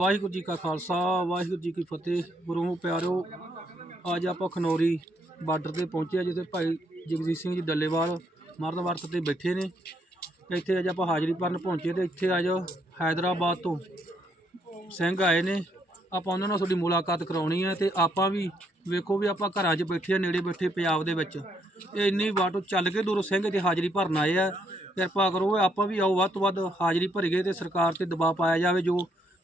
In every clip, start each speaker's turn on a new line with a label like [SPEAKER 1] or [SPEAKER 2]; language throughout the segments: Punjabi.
[SPEAKER 1] ਵਾਹਿਗੁਰੂ ਜੀ ਕਾ ਖਾਲਸਾ, ਵਾਹਿਗੁਰੂ ਜੀ ਕੀ ਫਤਿਹ। ਗੁਰੂ ਪਿਆਰਿਓ, ਅੱਜ ਆਪਾਂ ਖਨੌਰੀ ਬਾਰਡਰ ਤੇ ਪਹੁੰਚੇ ਆ ਜਿੱਥੇ ਭਾਈ ਜਗਜੀਤ ਸਿੰਘ ਜੀ ਡੱਲੇਵਾਲ ਮਰਨ ਵਰਤ ਤੇ ਬੈਠੇ ਨੇ। ਇੱਥੇ ਅੱਜ ਆਪਾਂ ਹਾਜ਼ਰੀ ਭਰਨ ਪਹੁੰਚੇ ਤੇ ਇੱਥੇ ਅੱਜ ਹੈਦਰਾਬਾਦ ਤੋਂ ਸਿੰਘ ਆਏ ਨੇ। ਆਪਾਂ ਉਹਨਾਂ ਨਾਲ ਤੁਹਾਡੀ ਮੁਲਾਕਾਤ ਕਰਾਉਣੀ ਹੈ ਤੇ ਆਪਾਂ ਵੀ ਵੇਖੋ ਵੀ ਆਪਾਂ ਘਰਾਂ 'ਚ ਬੈਠੇ ਆ, ਨੇੜੇ ਬੈਠੇ ਪੰਜਾਬ ਦੇ ਵਿੱਚ। ਇਹ ਇੰਨੀ ਵਾਟੋ ਚੱਲ ਕੇ ਦੂਰੋਂ ਸਿੰਘ ਤੇ ਹਾਜ਼ਰੀ ਭਰਨ ਆਏ ਆ। ਕਿਰਪਾ ਕਰੋ, ਆਪਾਂ ਵੀ ਆਓ ਵੱਧ ਤੋਂ ਵੱਧ ਹਾਜ਼ਰੀ ਭਰੀਏ ਤੇ ਸਰਕਾਰ ਤੇ ਦਬਾਅ ਪਾਇਆ ਜਾਵੇ ਜੋ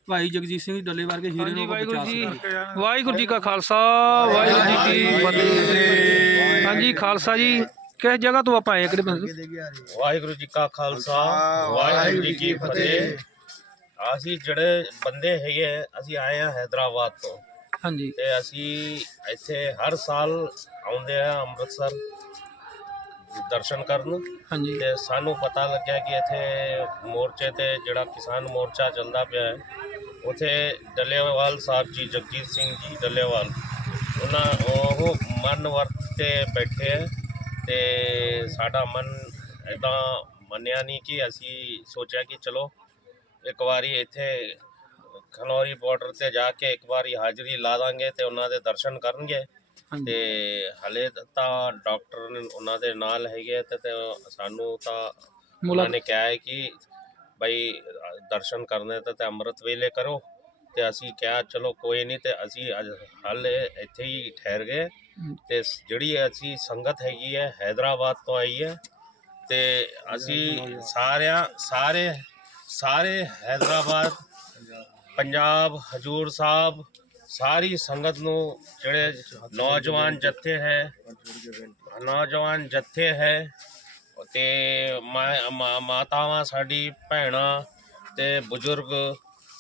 [SPEAKER 1] ਭਾਈ ਜਗਜੀਤ ਸਿੰਘ ਜੀ ਡੱਲੇ ਵਰਗੇ ਹੀਰੇ ਨੂੰ ਬਚਾ ਸਕਣ ਵਾਹਿਗੁਰੂ ਜੀ ਕਾ ਖਾਲਸਾ ਵਾਹਿਗੁਰੂ ਜੀ ਕੀ ਫਤਿਹ। ਹਾਂਜੀ ਖਾਲਸਾ ਜੀ ਕਿਸ ਜਗ੍ਹਾ ਤੋਂ ਆਪਾਂ ਆਏ ਕਿਹੜੇ ਬੰਦੇ
[SPEAKER 2] ਵਾਹਿਗੁਰੂ ਜੀ ਕਾ ਖਾਲਸਾ ਵਾਹਿਗੁਰੂ ਜੀ ਕੀ ਫਤਿਹ। ਅਸੀਂ ਜਿਹੜੇ ਬੰਦੇ ਹੈਗੇ ਅਸੀਂ ਆਏ ਆ ਹੈਦਰਾਬਾਦ ਤੋਂ।
[SPEAKER 1] ਹਾਂਜੀ।
[SPEAKER 2] ਤੇ ਅਸੀਂ ਇੱਥੇ ਹਰ ਸਾਲ ਆਉਂਦੇ ਆ ਅੰਮ੍ਰਿਤਸਰ। ਦਰਸ਼ਨ ਕਰਨ।
[SPEAKER 1] ਹਾਂਜੀ।
[SPEAKER 2] ਤੇ ਸਾਨੂੰ ਪਤਾ ਲੱਗਿਆ ਕਿ ਇੱਥੇ ਮੋਰਚੇ ਤੇ ਜਿਹੜਾ ਕਿਸਾਨ ਮੋਰਚਾ ਚੱਲਦਾ ਪਿਆ ਹੈ ਉਥੇ ਡੱਲੇਵਾਲ ਸਾਹਿਬ ਜੀ ਜਗਜੀਤ ਸਿੰਘ ਜੀ ਡੱਲੇਵਾਲ ਉਹਨਾਂ ਉਹ ਮਨ ਵਰਤ ਤੇ ਬੈਠੇ ਹੈ। ਤੇ ਸਾਡਾ ਮਨ ਇਦਾਂ ਮੰਨਿਆ ਨਹੀਂ ਕਿ ਅਸੀਂ ਸੋਚਿਆ ਕਿ ਚਲੋ ਇੱਕ ਵਾਰੀ ਇੱਥੇ ਖਨੌਰੀ ਬਾਰਡਰ ਤੇ ਜਾ ਕੇ ਇੱਕ ਵਾਰੀ ਹਾਜ਼ਰੀ ਲਾ ਦਾਂਗੇ ਤੇ ਉਹਨਾਂ ਦੇ ਦਰਸ਼ਨ ਕਰਨਗੇ।
[SPEAKER 1] ਹਾਂਜੀ।
[SPEAKER 2] ਤੇ ਹਲੇ ਤਾਂ ਡਾਕਟਰ ਨੇ ਉਹਨਾਂ ਦੇ ਨਾਲ ਹੈਗੇ ਆ ਤੇ ਤੇ ਸਾਨੂੰ ਤਾਂ ਉਹਨਾਂ
[SPEAKER 1] ਮੁਲਾਕਾਤ
[SPEAKER 2] ਨੇ ਕਿਹਾ ਹੈ ਕਿ ਬਈ ਦਰਸ਼ਨ ਕਰਨੇ ਤਾਂ ਤੇ ਅੰਮ੍ਰਿਤ ਵੇਲੇ ਕਰੋ ਤੇ ਅਸੀਂ ਕਿਹਾ ਚਲੋ ਕੋਈ ਨਹੀਂ ਤੇ ਅਸੀਂ ਅੱਜ ਹਾਲੇ ਇੱਥੇ ਹੀ ਠਹਿਰ ਗਏ। ਤੇ ਸ- ਜਿਹੜੀ ਅਸੀਂ ਸੰਗਤ ਹੈਗੀ ਹੈ ਹੈਦਰਾਬਾਦ ਤੋਂ ਆਈ ਹੈ ਤੇ ਅਸੀਂ ਸਾਰਿਆਂ ਸਾਰੇ ਸਾਰੇ ਹੈਦਰਾਬਾਦ ਪੰਜਾਬ ਹਜੂਰ ਸਾਹਿਬ ਸਾਰੀ ਸੰਗਤ ਨੂੰ ਜਿਹੜੇ ਨੌਜਵਾਨ ਜੱਥੇ ਹੈ ਨੌਜਵਾਨ ਜੱਥੇ ਹੈ ਤੇ ਮਾਤਾਵਾਂ ਸਾਡੀ ਭੈਣਾਂ ਤੇ ਬਜ਼ੁਰਗ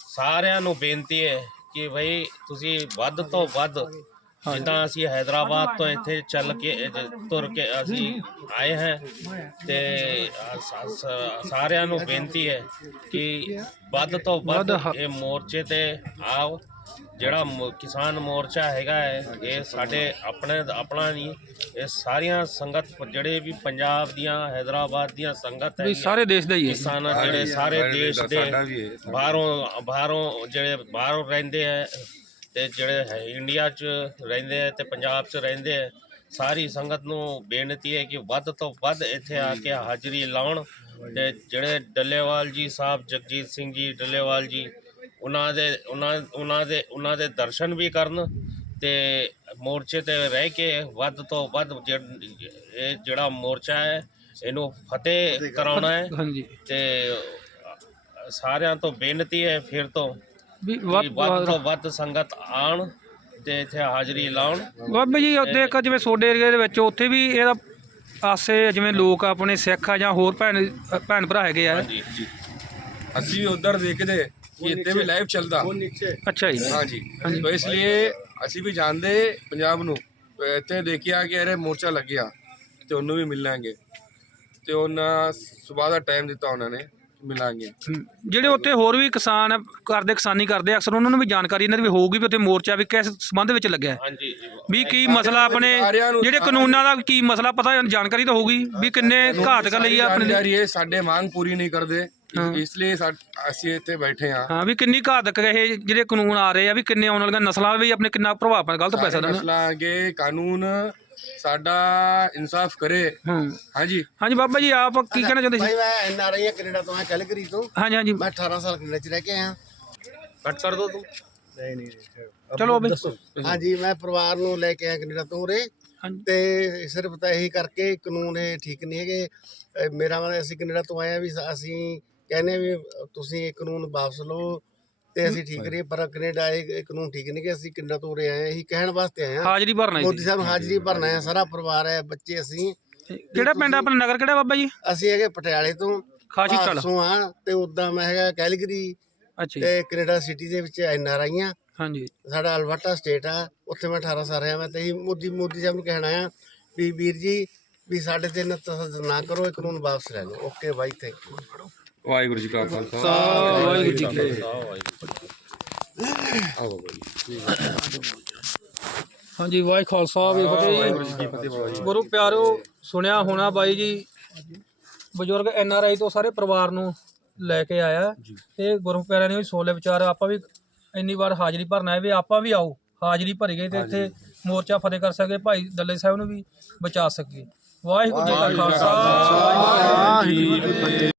[SPEAKER 2] ਸਾਰਿਆਂ ਨੂੰ ਬੇਨਤੀ ਹੈ ਕਿ ਭਈ ਤੁਸੀਂ ਵੱਧ ਤੋਂ ਵੱਧ ਜਿੱਦਾਂ ਅਸੀਂ ਹੈਦਰਾਬਾਦ ਤੋਂ ਇੱਥੇ ਚੱਲ ਕੇ ਤੁਰ ਕੇ ਅਸੀਂ ਆਏ ਹਾਂ ਤੇ ਸਾਰਿਆਂ ਨੂੰ ਬੇਨਤੀ ਹੈ ਕਿ ਵੱਧ ਤੋਂ ਵੱਧ ਇਹ ਮੋਰਚੇ ਤੇ ਆਓ ਜਿਹੜਾ ਮੋ- ਕਿਸਾਨ ਮੋਰਚਾ ਹੈਗਾ ਹੈ ਇਹ ਸਾਡੇ ਆਪਣੇ ਆਪਣਾ ਨਹੀਂ ਇਹ ਸਾਰੀਆਂ ਸੰਗਤ ਜਿਹੜੇ ਵੀ ਪੰਜਾਬ ਦੀਆਂ ਹੈਦਰਾਬਾਦ ਦੀਆਂ ਸੰਗਤ
[SPEAKER 1] ਵੀ
[SPEAKER 2] ਹੈ
[SPEAKER 1] ਸਾਰੇ ਦੇਸ਼ ਦਾ ਹੀ ਹੈ
[SPEAKER 2] ਕਿਸਾਨ ਜਿਹੜੇ ਸਾਰੇ ਦੇਸ਼ ਦੇ ਬਾਹਰੋਂ ਬਾਹਰੋਂ ਜਿਹੜੇ ਬਾਹਰੋਂ ਰਹਿੰਦੇ ਹੈ ਤੇ ਜਿਹੜੇ ਹੈ ਇੰਡੀਆ 'ਚ ਰਹਿੰਦੇ ਹੈ ਤੇ ਪੰਜਾਬ 'ਚ ਰਹਿੰਦੇ ਹੈ ਸਾਰੀ ਸੰਗਤ ਨੂੰ ਬੇਨਤੀ ਹੈ ਕਿ ਵੱਧ ਤੋਂ ਵੱਧ ਇੱਥੇ ਆ ਕੇ ਹਾਜ਼ਰੀ ਲਾਉਣ ਤੇ ਜਿਹੜੇ ਡੱਲੇਵਾਲ ਜੀ ਸਾਹਿਬ ਜਗਜੀਤ ਸਿੰਘ ਜੀ ਡੱਲੇਵਾਲ ਜੀ ਉਹਨਾਂ ਦੇ ਉਹਨਾਂ ਉਹਨਾਂ ਦੇ ਉਹਨਾਂ ਦੇ ਦਰਸ਼ਨ ਵੀ ਕਰਨ ਤੇ ਮੋਰਚੇ ਤੇ ਰਹਿ ਕੇ ਵੱਧ ਤੋਂ ਵੱਧ ਇਹ ਜਿਹੜਾ ਮੋਰਚਾ ਹੈ ਇਹਨੂੰ ਫਤਿਹ ਕਰਾਉਣਾ ਹੈ। ਤੇ ਸਾਰਿਆਂ ਤੋਂ ਬੇਨਤੀ ਹੈ ਫਿਰ ਤੋਂ
[SPEAKER 1] ਵੱਧ
[SPEAKER 2] ਤੋਂ ਵੱਧ ਸੰਗਤ ਆਣ ਤੇ ਇੱਥੇ ਹਾਜ਼ਰੀ ਲਾਉਣ।
[SPEAKER 1] ਬਾਬਾ ਜੀ ਉੱਥੇ ਇੱਕ ਜਿਵੇਂ ਸੋਡੇ ਏਰੀਏ ਦੇ ਵਿੱਚ ਉੱਥੇ ਵੀ ਇਹਦਾ ਆਸੇ ਜਿਵੇਂ ਲੋਕ ਆਪਣੇ ਸਿੱਖ ਆ ਜਾਂ ਹੋਰ ਭੈਣ ਭੈਣ ਭਰਾ ਹੈਗੇ ਆ।
[SPEAKER 2] ਹਾਂਜੀ
[SPEAKER 3] ਅਸੀਂ ਉਧਰ ਦੇਖਦੇ ਕਿ ਇੱਥੇ ਵੀ ਲਾਈਵ ਚੱਲਦਾ
[SPEAKER 1] ਅੱਛਾ ਜੀ
[SPEAKER 3] ਹਾਂਜੀ। ਤਾਂ ਇਸ ਲਈ ਅਸੀਂ ਵੀ ਜਾਣਦੇ ਪੰਜਾਬ ਨੂੰ ਤੇ ਇੱਥੇ ਦੇਖਿਆ ਕਿ ਅਰੇ ਮੋਰਚਾ ਲੱਗਿਆ ਤੇ ਉਹਨੂੰ ਵੀ ਮਿਲਾਂਗੇ ਤੇ ਉਹਨਾਂ ਸਵੇਰ ਦਾ ਟਾਈਮ ਦਿੱਤਾ ਉਹਨਾਂ ਨੇ ਮਿਲਾਂਗੇ
[SPEAKER 1] ਹਮ, ਜਿਹੜੇ ਉੱਥੇ ਹੋਰ ਵੀ ਕਿਸਾਨ ਕਰਦੇ ਕਿਸਾਨੀ ਕਰਦੇ ਆ, ਅਕਸਰ ਉਹਨਾਂ ਨੂੰ ਵੀ ਜਾਣਕਾਰੀ ਇਹਨਾਂ ਦੀ ਵੀ ਹੋਊਗੀ ਵੀ ਉੱਥੇ ਮੋਰਚਾ ਵੀ ਕਿਸ ਸੰਬੰਧ ਵਿੱਚ ਲੱਗਿਆ ਹੈ।
[SPEAKER 2] ਹਾਂਜੀ
[SPEAKER 1] ਵੀ ਕੀ ਮਸਲਾ ਆਪਣੇ
[SPEAKER 3] ਸਾਰਿਆਂ ਨੂੰ-
[SPEAKER 1] ਜਿਹੜੇ ਕਾਨੂੰਨਾਂ ਦਾ ਕੀ ਮਸਲਾ ਪਤਾ ਜਾਣਕਾਰੀ ਤਾਂ ਹੋਊਗੀ ਵੀ ਕਿੰਨੇ ਘਾਤਕ ਲਈ ਆ ਆਪਣੇ ਲਈ।
[SPEAKER 3] ਜਾਣਕਾਰੀ ਇਹ ਸਾਡੇ ਮੰਗ ਪੂਰੀ ਨਹੀਂ ਕਰਦੇ
[SPEAKER 1] ਹਾਂ।
[SPEAKER 3] ਇਸ ਲਈ ਸਾ- ਅਸੀਂ ਇੱਥੇ ਬੈਠੇ ਹਾਂ।
[SPEAKER 1] ਹਾਂ ਵੀ ਕਿੰਨੀ ਘਾਤਕ ਇਹ ਜਿਹੜੇ ਕਾਨੂੰਨ ਆ ਰਹੇ ਆ ਵੀ ਕਿੰਨੇ ਆਉਣ ਵਾਲੀਆਂ ਨਸਲਾਂ ਵੀ ਆਪਣੇ ਕਿੰਨਾ ਪ੍ਰਭਾਵ ਪੈ ਗਲਤ ਪੈ ਸਕਦਾ ਨਾ
[SPEAKER 3] ਮਸਲਾ ਕਿ ਕਾਨੂੰਨ ਸਾਡਾ ਇਨਸਾਫ ਕਰੇ।
[SPEAKER 1] ਹਾਂ।
[SPEAKER 3] ਹਾਂਜੀ।
[SPEAKER 1] ਹਾਂਜੀ ਬਾਬਾ ਜੀ ਆਪ ਕੀ ਕਹਿਣਾ ਚਾਹੁੰਦੇ
[SPEAKER 4] ਭਾਈ
[SPEAKER 1] ਸੀ
[SPEAKER 4] ਮੈਂ ਐਨ ਆਰ ਆਈ ਕੈਨੇਡਾ ਤੋਂ ਆ ਕੈਲਗਰੀ ਤੋਂ।
[SPEAKER 1] ਹਾਂਜੀ ਹਾਂਜੀ।
[SPEAKER 4] ਮੈਂ 18 ਸਾਲ ਕੈਨੇਡਾ ਚ ਰਹਿ ਕੇ ਆਇਆ।
[SPEAKER 2] ਕੱਟ ਕਰ ਦੋ ਤੂੰ।
[SPEAKER 1] ਚਲੋ। ਅਬੇ
[SPEAKER 4] ਹਾਂਜੀ ਮੈਂ ਪਰਿਵਾਰ ਨੂੰ ਲੈ ਕੇ ਆਇਆ ਕੈਨੇਡਾ ਤੋਂ ਉਰੇ।
[SPEAKER 1] ਹਾਂਜੀ।
[SPEAKER 4] ਤੇ ਸਿਰਫ ਤਾਂ ਇਹੀ ਕਰਕੇ ਕਾਨੂੰਨ ਇਹ ਠੀਕ ਨਹੀਂ ਹੈਗੇ। ਅਹ ਮੇਰਾ ਮਤਲਬ ਅਸੀਂ ਕੈਨੇਡਾ ਤੋਂ ਆਏ ਆ ਵੀ ਅਸੀਂ ਕਹਿੰਦੇ ਵੀ ਤੁਸੀਂ ਇਹ ਕਾਨੂੰਨ ਵਾਪਸ ਲਓ ਤੇ ਅਸੀਂ ਠੀਕ ਰਹੀਏ ਪਰ ਕੈਨੇਡਾ ਇਹ ਇਹ ਕਾਨੂੰਨ ਠੀਕ ਨਹੀਂ ਕਿ ਅਸੀਂ ਕੈਨੇਡਾ ਤੋਂ ਉਰੇ ਆਏ ਆ ਇਹੀ ਕਹਿਣ ਵਾਸਤੇ ਆਏ ਆ
[SPEAKER 1] ਹਾਜ਼ਰੀ ਭਰਨਾ
[SPEAKER 4] ਮੋਦੀ
[SPEAKER 1] ਜੀ
[SPEAKER 4] ਸਾਹਿਬ ਹਾਜ਼ਰੀ ਭਰਨਾ ਹੈ ਸਾਰਾ ਪਰਿਵਾਰ ਹੈ ਬੱਚੇ ਅਸੀਂ।
[SPEAKER 1] ਕਿਹੜਾ ਪਿੰਡ ਆ ਆਪਣਾ ਨਗਰ ਕਿਹੜਾ ਬਾਬਾ ਜੀ?
[SPEAKER 4] ਅਸੀਂ ਹੈਗੇ ਪਟਿਆਲੇ ਤੋਂ
[SPEAKER 1] ਖਾਸੀ ਟਲ
[SPEAKER 4] ਭਾਰਸੋਂ ਆ ਤੇ ਉਦਾਂ ਮੈਂ ਹੈਗਾ ਕੈਲਗਰੀ
[SPEAKER 1] ਅੱਛਾ ਜੀ।
[SPEAKER 4] ਤੇ ਕੈਨੇਡਾ ਸਿਟੀ ਦੇ ਵਿੱਚ ਐਨ ਆਰ ਆਈਆਂ।
[SPEAKER 1] ਹਾਂਜੀ।
[SPEAKER 4] ਸਾਡਾ ਅਲਬਰਟਾ ਸਟੇਟ ਆ ਉੱਥੇ ਮੈਂ 18 ਸਾਲ ਰਿਹਾ ਮੈਂ ਤੇ ਇਹੀ ਮੋਦੀ ਮੋਦੀ ਸਾਹਿਬ ਨੂੰ ਕਹਿਣਾ ਆ ਵੀ ਵੀਰ ਜੀ ਵੀ ਸਾਡੇ ਤੇ ਨਾ ਤਸੱਦਦ ਨਾ ਕਰੋ ਇਹ ਕਾਨੂੰਨ ਵਾਪਸ ਲੈ ਲਓ। Okay bye thank you
[SPEAKER 3] Waheguru ji ਕਾ ਖਾਲਸਾ
[SPEAKER 1] ਵਾਹਿਗੁਰੂ ਜੀ ਕੀ ਫਤਿਹ।
[SPEAKER 3] ਆਓ ਬਾਈ
[SPEAKER 1] ਹਾਂਜੀ ਵਾਹਿ ਖਾਲਸਾ ਵੀ ਫਤਿਹ ਗੁਰੂ ਪਿਆਰਿਓ ਸੁਣਿਆ ਹੋਣਾ ਬਾਈ ਜੀ ਬਜ਼ੁਰਗ ਐਨ ਆਰ ਆਈ ਤੋਂ ਸਾਰੇ ਪਰਿਵਾਰ ਨੂੰ ਲੈ ਕੇ ਆਇਆ ਇਹ ਗੁਰੂ ਪਿਆਰਿਆਂ ਨੇ ਵੀ ਸੋਲੇ ਵਿਚਾਰ ਆਪਾਂ ਵੀ ਇੰਨੀ ਵਾਰ ਹਾਜ਼ਰੀ ਭਰਨ ਆਏ ਵੀ ਆਪਾਂ ਵੀ ਆਓ ਹਾਜ਼ਰੀ ਭਰੀ ਗਈ ਤੇ ਇੱਥੇ ਮੋਰਚਾ ਫਤਿਹ ਕਰ ਸਕੇ ਭਾਈ ਦੱਲੇ ਸਾਹਿਬ ਨੂੰ ਵੀ ਬਚਾ ਸਕੀਏ ਵਾਹਿਗੁਰੂ ਜੀ ਕਾ ਖਾਲਸਾ ਵਾਹਿਗੁਰੂ ਜੀ ਕੀ ਫਤਿਹ